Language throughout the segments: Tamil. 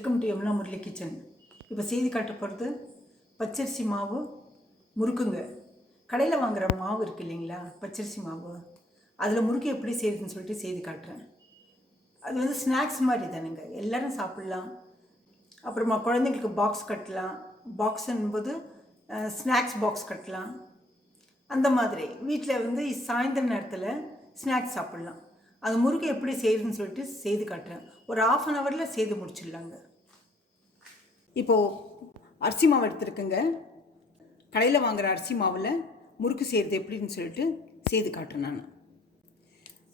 Welcome to Yamuna Murali kitchen. இப்போ செய்தி காட்ட போகிறது பச்சரிசி மாவு முறுக்குங்க. கடையில் வாங்குகிற மாவு இருக்குது இல்லைங்களா, பச்சரிசி மாவு, அதில் முறுக்கு எப்படி செய்யுதுன்னு சொல்லிட்டு செய்தி காட்டுறேன். அது வந்து ஸ்நாக்ஸ் மாதிரி தானுங்க, எல்லோரும் சாப்பிட்லாம். அப்புறமா குழந்தைங்களுக்கு பாக்ஸ் கட்டலாம். பாக்ஸ் என்பது ஸ்நாக்ஸ் பாக்ஸ் கட்டலாம். அந்த மாதிரி வீட்டில் வந்து சாயந்தர நேரத்தில் ஸ்நாக்ஸ் சாப்பிட்லாம். அந்த முறுக்கு எப்படி செய்யுதுன்னு சொல்லிட்டு செய்து காட்டுறேன். ஒரு 1/2 ஹவரில் செய்து முடிச்சிடலாங்க. இப்போது அரிசி மாவு எடுத்துருக்குங்க. கடையில் வாங்குகிற அரிசி மாவில் முறுக்கு செய்கிறது எப்படின்னு சொல்லிட்டு செய்து காட்டுறேன். நான்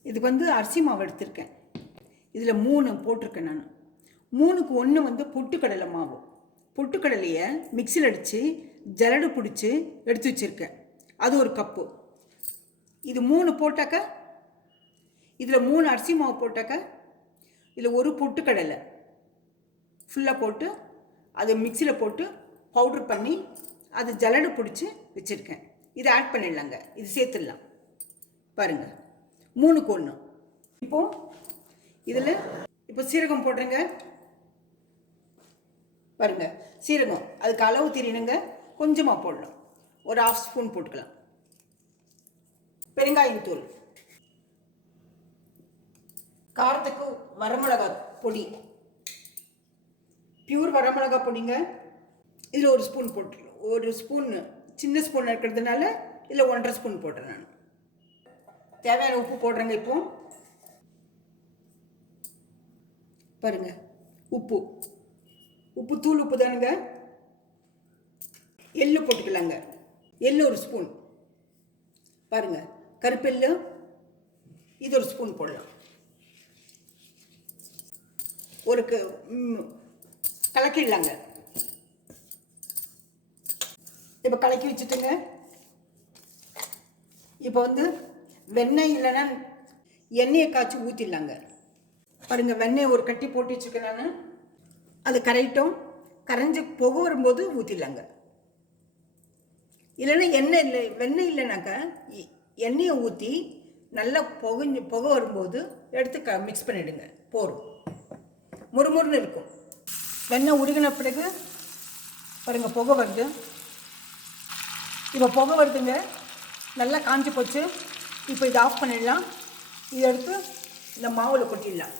இதுக்கு வந்து அரிசி மாவு எடுத்திருக்கேன். இதில் 3 போட்டிருக்கேன். நான் 3க்கு 1 வந்து பொட்டுக்கடலை மாவு. பொட்டுக்கடலையை மிக்சியில் அடித்து ஜலடு பிடிச்சி எடுத்து வச்சுருக்கேன். அது ஒரு கப்பு. இது 3 போட்டாக்கா, இதில் 3 அரிசி மாவு போட்டாக்கா, இதில் ஒரு பொட்டுக்கடலை ஃபுல்லாக போட்டு அதை மிக்சியில் போட்டு பவுட்ரு பண்ணி அது ஜலடு பிடிச்சி வச்சுருக்கேன். இதை ஆட் பண்ணிடலாங்க. இது சேர்த்துடலாம். பாருங்கள், 3க்கு 1. இப்போது இதில் இப்போ சீரகம் போடுறேங்க. பாருங்கள், சீரகம் அதுக்கு அளவு தெரியணுங்க. கொஞ்சமாக போடலாம். ஒரு 1/2 ஸ்பூன் போட்டுக்கலாம். பெருங்காயம் தூள், காரத்துக்கு வரமிளகா பொடி, பியூர் வரமிளகா பொடிங்க. இதில் 1 ஸ்பூன் போட்டுருக்கோம். 1 ஸ்பூன் சின்ன ஸ்பூன் இருக்கிறதுனால இதில் 1.5 ஸ்பூன் போடுறேன். நான் தேவையான உப்பு போடுறேங்க. இப்போ பாருங்க, உப்பு தூள் உப்பு தானுங்க. எள்ளு போட்டுக்கலாங்க. எள்ளு 1 ஸ்பூன். பாருங்க, கருப்பெல்லு இது 1 ஸ்பூன் போடலாம். ஒரு கலக்கிடலாங்க. இப்போ கலக்கி வச்சுட்டுங்க. இப்போ வந்து வெண்ணெய் இல்லைன்னா எண்ணெயை காய்ச்சி ஊற்றிடலாங்க. பாருங்கள், வெண்ணெய் ஒரு கட்டி போட்டு வச்சுருக்கேன். நான் அது கரையிட்டோம். கரைஞ்சி புகை வரும்போது ஊற்றிடலாங்க. இல்லைன்னா எண்ணெய் இல்லை, வெண்ணெய் இல்லைனாக்கா எண்ணெயை ஊற்றி நல்லா புகை வரும்போது எடுத்து மிக்ஸ் பண்ணிவிடுங்க. போதும், முறுமுறுன்னு இருக்கும். வெண்ணெய் உருகின பிறகு பாருங்கள், புகை வருது. இப்போ புகை வருதுங்க, நல்லா காஞ்சி போச்சு. இப்போ இதை ஆஃப் பண்ணிடலாம். இதை எடுத்து இந்த மாவில் கொட்டிடலாம்.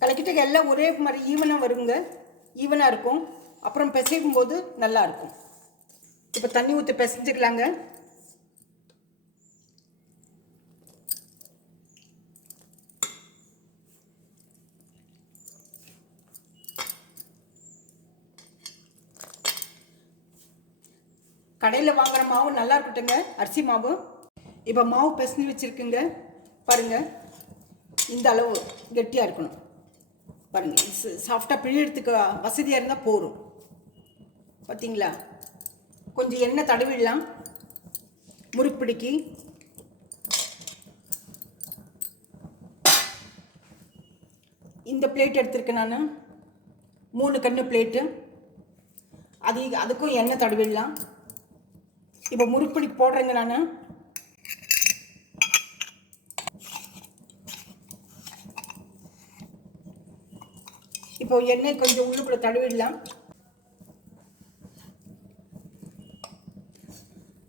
கலக்கிட்டு எல்லாம் ஒரே மாதிரி ஈவனாக வருங்க. ஈவனாக இருக்கும். அப்புறம் பிசைக்கும் போது நல்லா இருக்கும். இப்போ தண்ணி ஊற்றி பிசைஞ்சிக்கலாங்க. கடையில் வாங்குகிற மாவு நல்லா இருக்கட்டுங்க, அரிசி மாவு. இப்போ மாவு பிசைஞ்சு வச்சுருக்குங்க. பாருங்கள், இந்த அளவு கெட்டியாக இருக்கணும். பாருங்கள், சாஃப்டாக பிழியறதுக்கு வசதியாக இருந்தால் போதும். பார்த்தீங்களா? கொஞ்சம் எண்ணெய் தடவிடலாம் முறுக்கு பிடிக்கி. இந்த பிளேட் எடுத்திருக்கேன் நான், 3 கண்ணு பிளேட்டு. அதுக்கும் எண்ணெய் தடவிடலாம். இப்போ முறுக்குப்பிடி போடுறேங்க. நான் இப்போ எண்ணெய் கொஞ்சம் உள்ளுக்குள்ள தடவிடலாம்.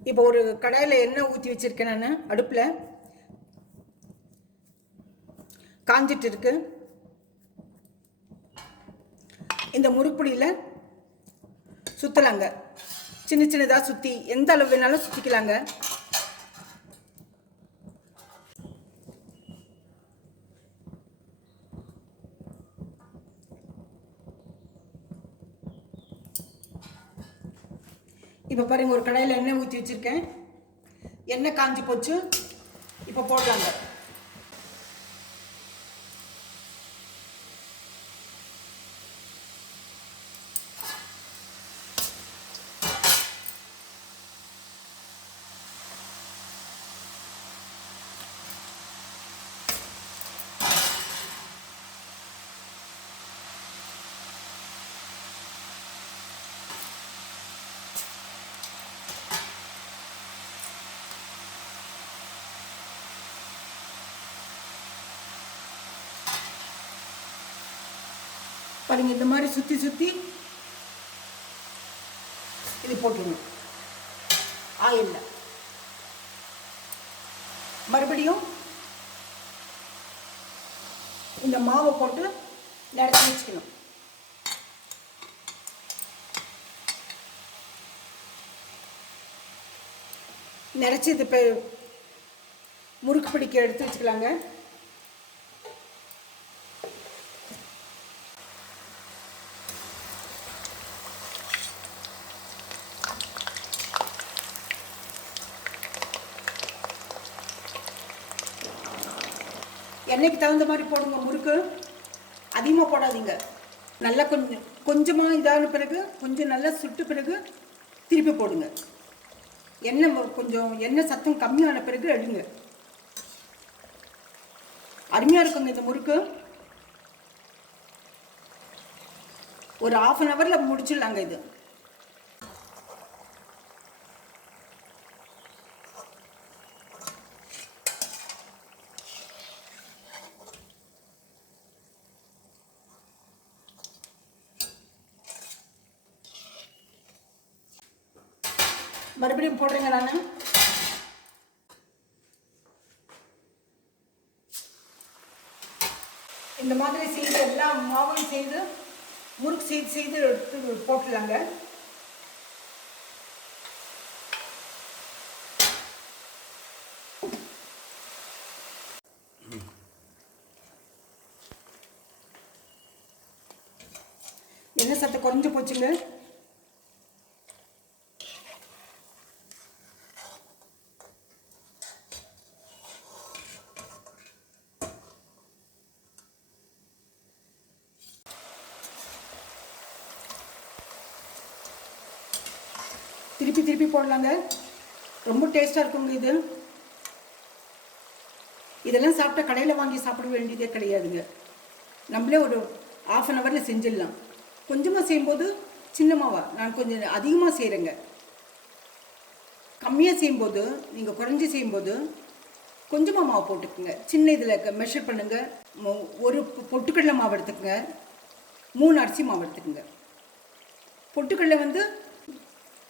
இப்போ ஒரு கடாயில் எண்ணெய் ஊற்றி வச்சுருக்கேன். நான் அடுப்பில் காஞ்சிட்டு இருக்கு. இந்த முறுக்குப்பிடியில் சுற்றலாங்க. சின்ன சின்னதாக சுற்றி எந்த அளவு வேணாலும் சுற்றிக்கலாங்க. இப்போ பாருங்கள், ஒரு கடாயில் எண்ணெய் ஊற்றி வச்சுருக்கேன். எண்ணெய் காஞ்சி போச்சு. இப்போ போடலாங்க. பாருங்கள், இந்த மாதிரி சுற்றி சுற்றி இது போட்டுடணும் ஆயிலில். மறுபடியும் இந்த மாவை போட்டு நிறச்சி வச்சுக்கணும். நிறச்சி இது இப்போ முறுக்கு பிடிக்க எடுத்து வச்சுக்கலாங்க. எண்ணெய்க்கு தகுந்த மாதிரி போடுங்க. முறுக்கு அதிகமாக போடாதீங்க. நல்லா கொஞ்சமாக இதான பிறகு கொஞ்சம் நல்லா சுட்டு பிறகு திருப்பி போடுங்க. எண்ணெய் சத்தம் கம்மியான பிறகு எடுங்க. அருமையாக இருக்குங்க இந்த முறுக்கு. ஒரு 1/2 ஹவரில் முடிச்சிடலாங்க இது. மறுபடியும் போடுறேங்க நான். இந்த மாதிரி செய்து எல்லா மாவும் செய்து முறுக்கு செய்து எடுத்து போட்டுடலாங்க. எண்ணெய் சத்தம் குறைஞ்சு போச்சுங்க. திருப்பி திருப்பி போடலாங்க. ரொம்ப டேஸ்ட்டாக இருக்குங்க இது. இதெல்லாம் சாப்பிட்டா கடையில் வாங்கி சாப்பிட வேண்டியதே கிடையாதுங்க. நம்மளே ஒரு 1/2 ஹவரில் செஞ்சிடலாம். கொஞ்சமாக செய்யும்போது சின்ன மாவா நான் கொஞ்சம் அதிகமாக செய்கிறேங்க. கம்மியாக செய்யும்போது நீங்கள் குறைஞ்சி செய்யும்போது கொஞ்சமாக மாவு போட்டுக்குங்க. சின்ன இதில் மெஷர் பண்ணுங்கள். ஒரு பொட்டுக்கடலை மாவு எடுத்துக்கங்க. 3 அரிசி மாவு எடுத்துக்கோங்க. பொட்டுக்கடலை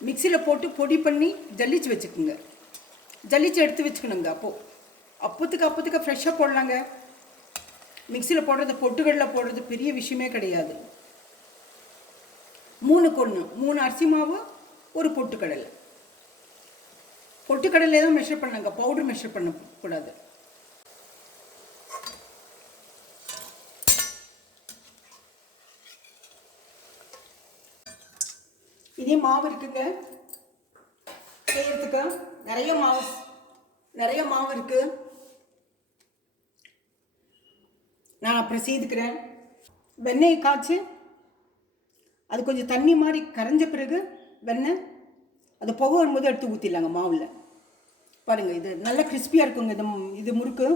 மிக்சியில் போட்டு பொடி பண்ணி ஜல்லிச்சு வச்சுக்கோங்க. ஜல்லிச்சு எடுத்து வச்சுக்கணுங்க. அப்போத்துக்கு ஃப்ரெஷ்ஷாக போடலாங்க. மிக்சியில் போடுறது பொட்டுக்கடலை போடுறது பெரிய விஷயமே கிடையாது. 3க்கு 1 3 அரிசி மாவு, ஒரு பொட்டுக்கடலை. பொட்டுக்கடலை தான் மெஷர் பண்ணுங்க, பவுடர் மெஷர் பண்ணக்கூடாது. இதே மாவு இருக்குங்க செய்யறதுக்கு. நிறைய மாவு இருக்கு. நான் அப்புறம் செய்துக்கிறேன். வெண்ணெயை காய்ச்சி அது கொஞ்சம் தண்ணி மாதிரி கரைஞ்ச பிறகு வெண்ணெய் அது புகை வரும்போது எடுத்து ஊற்றிடலாங்க மாவில். பாருங்கள், இது நல்லா கிறிஸ்பியாக இருக்குங்க. இது முறுக்கு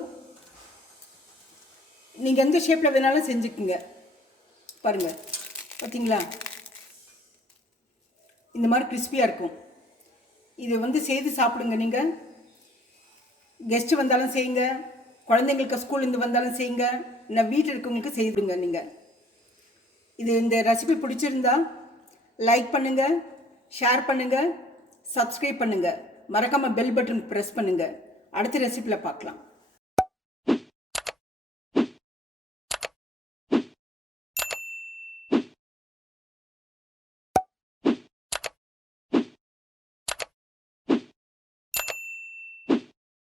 நீங்கள் எந்த ஷேப்பில் வேணாலும் செஞ்சுக்குங்க. பாருங்கள், பார்த்தீங்களா? இந்த மாதிரி கிறிஸ்பியாக இருக்கும். இது செய்து சாப்பிடுங்க. நீங்கள் கெஸ்ட்டு வந்தாலும் செய்யுங்க, குழந்தைங்களுக்கு ஸ்கூல்லேருந்து வந்தாலும் செய்யுங்க, இல்லை வீட்டில் இருக்கவங்களுக்கு செய்துங்க. நீங்கள் இந்த ரெசிபி பிடிச்சிருந்தா லைக் பண்ணுங்கள், ஷேர் பண்ணுங்கள், சப்ஸ்கிரைப் பண்ணுங்கள். மறக்காமல் பெல் பட்டன் ப்ரெஸ் பண்ணுங்கள். அடுத்த ரெசிபியில் பார்க்கலாம்.